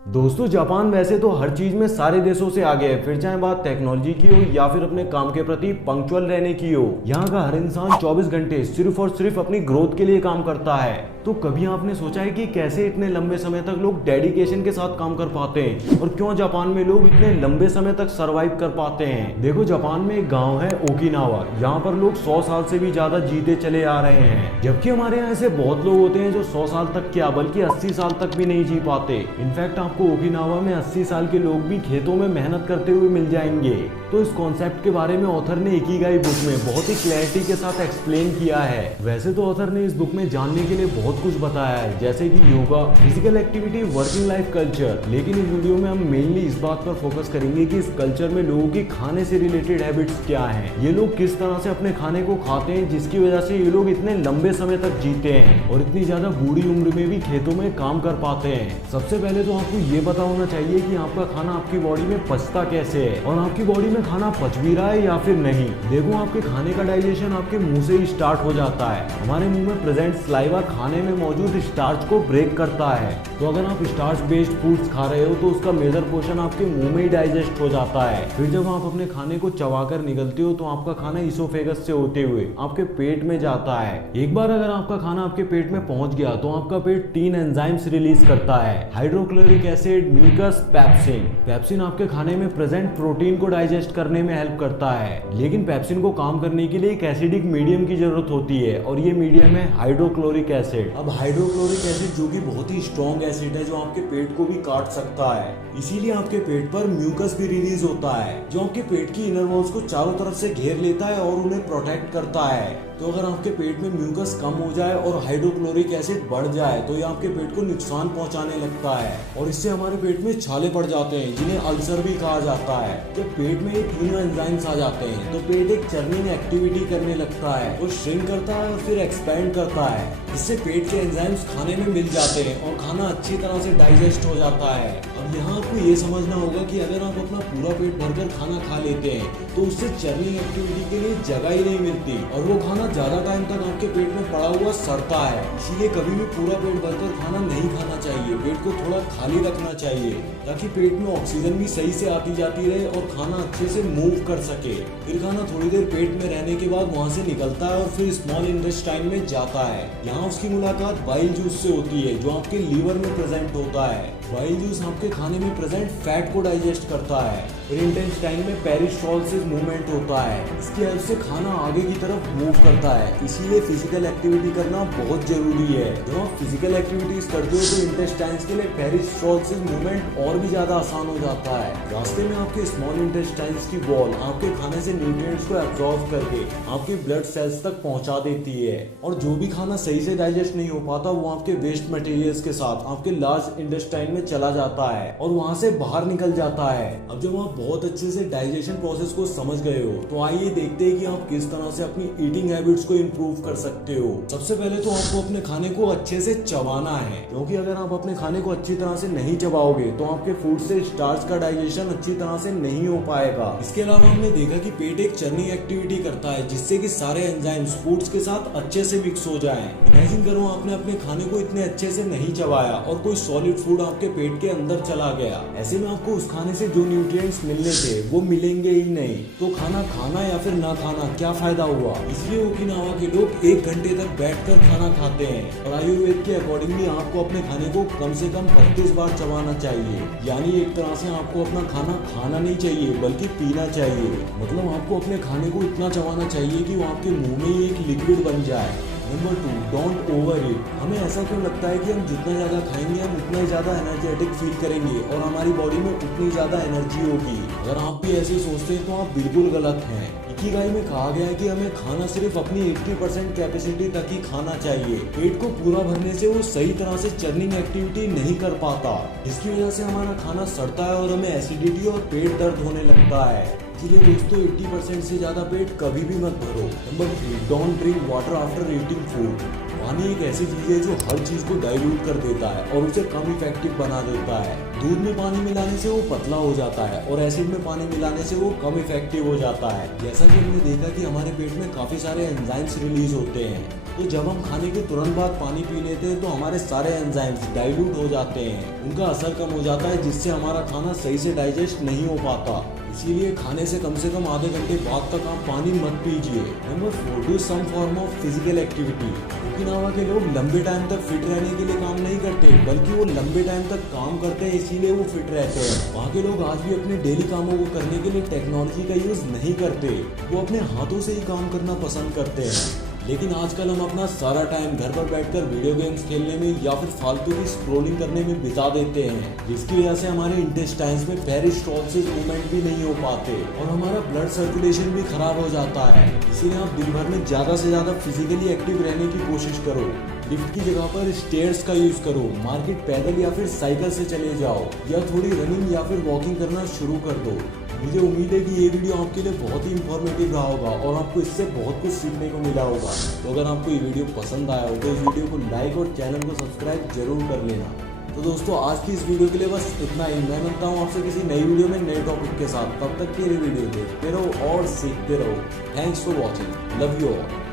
दोस्तों, जापान वैसे तो हर चीज में सारे देशों से आगे है, फिर चाहे बात टेक्नोलॉजी की हो या फिर अपने काम के प्रति पंक्चुअल रहने की हो। यहाँ का हर इंसान 24 घंटे सिर्फ और सिर्फ अपनी ग्रोथ के लिए काम करता है। तो कभी आपने सोचा है कि कैसे इतने लंबे समय तक लोग डेडिकेशन के साथ काम कर पाते हैं और क्यों जापान में लोग इतने लंबे समय तक सरवाइव कर पाते हैं? देखो, जापान में एक गांव है ओकिनावा। यहाँ पर लोग 100 साल से भी ज्यादा जीते चले आ रहे हैं, जबकि हमारे यहाँ ऐसे बहुत लोग होते हैं जो 100 साल तक क्या बल्कि 80 साल तक भी नहीं जी पाते। इनफैक्ट आपको ओकिनावा में 80 साल के लोग भी खेतों में मेहनत करते हुए मिल जाएंगे। तो इस कॉन्सेप्ट के बारे में ऑथर ने इकिगाई बुक में बहुत ही क्लैरिटी के साथ एक्सप्लेन किया है। वैसे तो ऑथर ने इस बुक में जानने के लिए बहुत कुछ बताया है, जैसे कि yoga, physical activity, working life culture. लेकिन इस वीडियो में हम मेनली इस बात पर फोकस करेंगे कि इस कल्चर में लोगों की खाने से रिलेटेड हैबिट्स क्या हैं, ये लोग किस तरह से अपने खाने को खाते हैं जिसकी वजह से ये लोग इतने लंबे समय तक जीते हैं और इतनी ज्यादा बूढ़ी उम्र में भी खेतों में काम कर पाते हैं। सबसे पहले तो आपको ये पता होना चाहिए कि आपका खाना आपकी बॉडी में पचता कैसे है और आपकी बॉडी में खाना पच भी रहा है या फिर नहीं। देखो, आपके खाने का डाइजेशन आपके मुंह से ही स्टार्ट हो जाता है। हमारे मुंह में प्रेजेंट सलाइवा खाने में मौजूद स्टार्च को ब्रेक करता है। तो अगर आप स्टार्च बेस्ड फूड्स खा रहे हो तो उसका मेजर पोर्शन आपके मुंह में ही डाइजेस्ट हो जाता है। फिर जब आप अपने खाने को चबाकर निगलते हो तो आपका खाना इसोफेगस से होते हुए आपके पेट में जाता है। एक बार अगर आपका खाना आपके पेट में पहुंच गया तो आपका पेट 3 एंजाइम्स रिलीज करता है: hydrochloric acid, mucus, pepsin. Pepsin आपके खाने में प्रेजेंट प्रोटीन को डाइजेस्ट करने में हेल्प करता है, लेकिन पेप्सिन को काम करने के लिए एक एसिडिक मीडियम की जरूरत होती है और ये मीडियम है हाइड्रोक्लोरिक एसिड। अब हाइड्रोक्लोरिक एसिड जो कि बहुत ही स्ट्रॉन्ग एसिड है जो आपके पेट को भी काट सकता है, इसीलिए आपके पेट पर म्यूकस भी रिलीज होता है जो आपके पेट की इनर वॉल्स को चारों तरफ से घेर लेता है और उन्हें प्रोटेक्ट करता है। तो अगर आपके पेट में म्यूकस कम हो जाए और हाइड्रोक्लोरिक एसिड बढ़ जाए तो ये आपके पेट को नुकसान पहुंचाने लगता है और इससे हमारे पेट में छाले पड़ जाते हैं जिन्हें अल्सर भी कहा जाता है। जब पेट में ये तीनों एंजाइम्स आ जाते हैं तो पेट एक चर्निंग एक्टिविटी करने लगता है, वो श्रिंक करता है और फिर एक्सपैंड करता है, जिससे पेट के एंजाइम्स खाने में मिल जाते हैं और खाना अच्छी तरह से डाइजेस्ट हो जाता है। अब यहाँ आपको ये समझना होगा कि अगर आप अपना पूरा पेट भरकर खाना खा लेते हैं तो उससे चर्निंग एक्टिविटी के लिए जगह ही नहीं मिलती और वो खाना ज्यादा टाइम तक आपके पेट में पड़ा हुआ सड़ता है। इसीलिए कभी भी पूरा पेट भरकर खाना नहीं खाना चाहिए, पेट को थोड़ा खाली रखना चाहिए ताकि पेट में ऑक्सीजन भी सही से आती जाती रहे और खाना अच्छे से मूव कर सके। फिर खाना थोड़ी देर पेट में रहने के बाद वहाँ से निकलता है और फिर स्मॉल इंटेस्टाइन में जाता है। यहाँ उसकी मुलाकात बाइल जूस से होती है जो आपके लीवर में प्रेजेंट होता है। बाइल जूस आपके खाने में प्रेजेंट फैट को डाइजेस्ट करता है। फिर इंटेस्टाइन में पेरिस्टॉल्सिस मूवमेंट होता है, इसकी हेल्प से खाना आगे की तरफ मूव करता है। इसीलिए फिजिकल एक्टिविटी करना बहुत जरूरी है। जब आप फिजिकल एक्टिविटीज करते हो तो इंटेस्टाइन्स के लिए पेरिस्टॉल्सिस मूवमेंट और भी ज्यादा आसान हो जाता है। रास्ते में आपके स्मॉल इंटेस्टाइन्स की वॉल आपके खाने से न्यूट्रिएंट्स को एब्जॉर्ब करके आपके ब्लड सेल्स तक पहुंचा देती है और जो भी खाना सही से डाइजेस्ट नहीं हो पाता वो आपके वेस्ट मटेरियल्स के साथ आपके लार्ज इंटेस्टाइन में चला जाता है और वहां से बाहर निकल जाता है। अब जब आप बहुत अच्छे से डाइजेशन प्रोसेस को समझ गए हो तो आइए देखते हैं कि आप किस तरह से अपनी ईटिंग हैबिट्स को इंप्रूव कर सकते हो। सबसे पहले तो आपको अपने खाने को अच्छे से चबाना है, क्योंकि अगर आप अपने खाने को अच्छी तरह से नहीं चबाओगे तो आपके फूड से स्टार्च का डाइजेशन अच्छी तरह से नहीं हो पाएगा। इसके अलावा हमने देखा कि पेट एक चर्निंग एक्टिविटी करता है जिससे कि सारे एंजाइम्स फूड्स के साथ अच्छे से मिक्स हो जाएं। इमेजिन करो आपने अपने खाने को इतने अच्छे से नहीं चबाया और कोई सॉलिड फूड आपके पेट के अंदर चला गया। ऐसे में आपको उस खाने से जो न्यूट्रिएंट्स मिलने थे वो मिलेंगे ही नहीं, तो खाना खाना या फिर ना खाना क्या फायदा हुआ। इसलिए ओकिनावा के लोग 1 घंटे तक बैठकर खाना खाते हैं और आयुर्वेद के अकॉर्डिंगली आपको अपने खाने को कम से कम 32 बार चबाना चाहिए। यानी एक तरह से आपको अपना खाना खाना नहीं चाहिए बल्कि पीना चाहिए। मतलब आपको अपने खाने को इतना चबाना चाहिए कि वो आपके मुंह में ही एक लिक्विड बन जाए। Number 2, don't over it. हमें ऐसा क्यों लगता है कि हम जितना ज़्यादा खाएंगे हम उतना ही ज़्यादा एनर्जेटिक फील करेंगे और हमारी बॉडी में उतनी ज़्यादा एनर्जी होगी। अगर आप भी ऐसे सोचते हैं तो आप बिल्कुल गलत हैं। इकिगाई में कहा गया है कि हमें खाना सिर्फ अपनी 80% कैपेसिटी तक ही खाना चाहिए। पेट को पूरा भरने से वो सही तरह से चर्निंग एक्टिविटी नहीं कर पाता, जिसकी वजह से हमारा खाना सड़ता है और हमें एसिडिटी और पेट दर्द होने लगता है। इसलिए दोस्तों 80% से ज़्यादा पेट कभी भी मत भरो। Number 3, don't drink water after eating food. पानी एक ऐसी चीज है जो हर चीज को डाइल्यूट कर देता है और उसे कम इफेक्टिव बना देता है। दूध में पानी मिलाने से वो पतला हो जाता है और एसिड में पानी मिलाने से वो कम इफेक्टिव हो जाता है। जैसा कि हमने देखा कि हमारे पेट में काफी सारे एंजाइम्स रिलीज होते हैं, तो जब हम खाने के तुरंत बाद पानी पी लेते हैं तो हमारे सारे एंजाइम्स डाइल्यूट हो जाते हैं, उनका असर कम हो जाता है, जिससे हमारा खाना सही से डाइजेस्ट नहीं हो पाता। इसीलिए खाने से कम आधे घंटे बाद तक आप पानी मत पीजिए। Number 4, do some form of physical activity. Okinawa के लोग लंबे टाइम तक फिट रहने के लिए काम नहीं करते, बल्कि वो लंबे टाइम तक काम करते हैं, इसीलिए वो फिट रहते हैं। वहाँ के लोग आज भी अपने डेली कामों को करने के लिए टेक्नोलॉजी का यूज नहीं करते, वो अपने हाथों से ही काम करना पसंद करते हैं। लेकिन आजकल हम अपना सारा टाइम घर पर बैठकर वीडियो गेम्स खेलने में या फिर फालतू की स्क्रोलिंग करने में बिता देते हैं, जिसकी वजह से हमारे इंटेस्टाइन्स में पेरिस्टाल्सिस मूवमेंट भी नहीं हो पाते और हमारा ब्लड सर्कुलेशन भी खराब हो जाता है। इसीलिए आप दिन भर में ज़्यादा से ज़्यादा फिजिकली एक्टिव रहने की कोशिश करो। लिफ्ट की जगह पर स्टेयर्स का यूज करो, मार्केट पैदल या फिर साइकिल से चले जाओ, या थोड़ी रनिंग या फिर वॉकिंग करना शुरू कर दो। मुझे उम्मीद है कि ये वीडियो आपके लिए बहुत ही इंफॉर्मेटिव रहा होगा और आपको इससे बहुत कुछ सीखने को मिला होगा। तो अगर आपको ये वीडियो पसंद आया हो तो इस वीडियो को लाइक और चैनल को सब्सक्राइब जरूर कर लेना। तो दोस्तों, आज की इस वीडियो के लिए बस इतना ही। मैं मिलता हूँ आपसे किसी नई वीडियो में नए टॉपिक के साथ। तब तक के लिए वीडियो देखते रहो और सीखते रहो। Thanks for watching. Love you all.